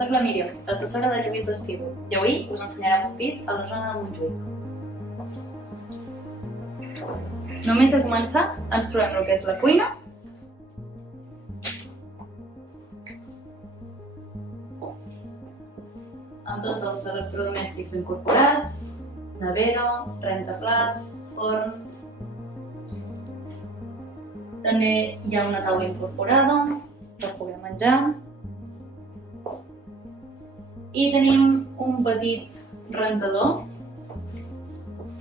soc la Míriam, assessora de Lluís Espígol, i avui us ensenyarem un pis a la zona de Montjuïc. Només a començar ens trobem el que és la cuina, amb tots els electrodomèstics incorporats, nevera, rentaplats, forn. També hi ha una taula incorporada per poder menjar. I tenim un petit rentador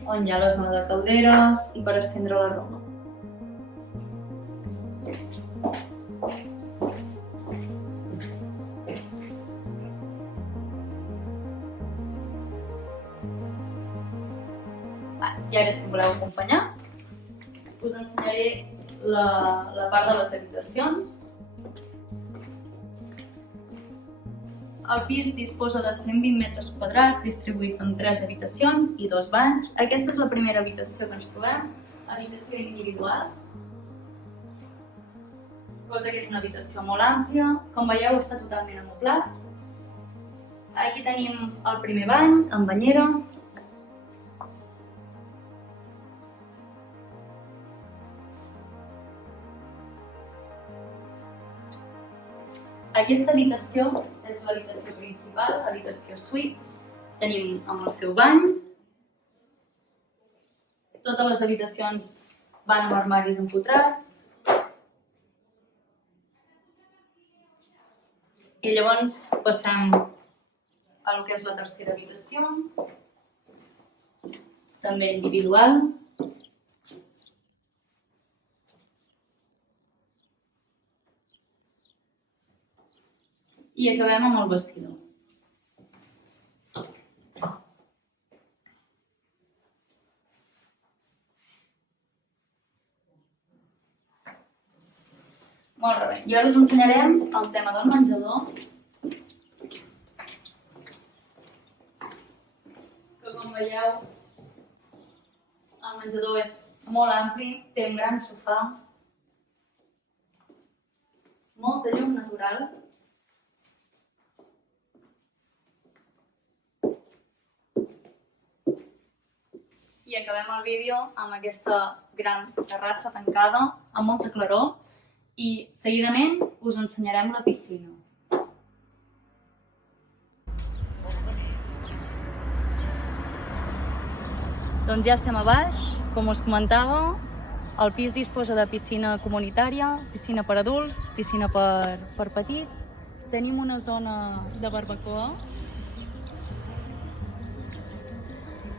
on hi ha la zona de calderes i per estendre la roba. I ara, si voleu acompanyar, us ensenyaré la part de les habitacions. El pis disposa de 120 metres quadrats distribuïts en 3 habitacions i 2 banys. Aquesta és la primera habitació que ens trobem, habitació individual, cosa que és una habitació molt àmplia. Com veieu, està totalment amoblat. Aquí tenim el primer bany, amb banyera. Aquesta habitació és l'habitació principal, l'habitació suite. Tenim amb el seu bany. Totes les habitacions van amb armaris empotrats. I llavors passem al que és la tercera habitació, també individual. I acabem amb el vestidor. Molt bé, i ara us ensenyarem el tema del menjador, que com veieu el menjador és molt ampli, té un gran sofà, molta llum natural. I acabem el vídeo amb aquesta gran terrassa tancada, amb molta claror, i seguidament us ensenyarem la piscina. Doncs ja estem a baix, com us comentava, el pis disposa de piscina comunitària, piscina per adults, piscina per petits. Tenim una zona de barbacoa.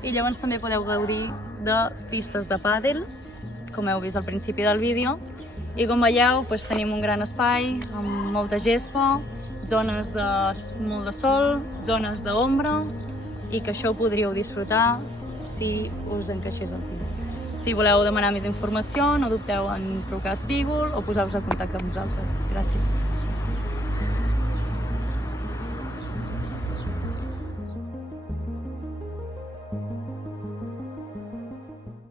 I llavors també podeu gaudir de pistes de pàdel, com heu vist al principi del vídeo. I com veieu, tenim un gran espai amb molta gespa, zones de molt de sol, zones d'ombra, i que això ho podríeu disfrutar si us encaixés al pis. Si voleu demanar més informació, no dubteu en trucar a Espígol o posar-vos en contacte amb nosaltres. Gràcies.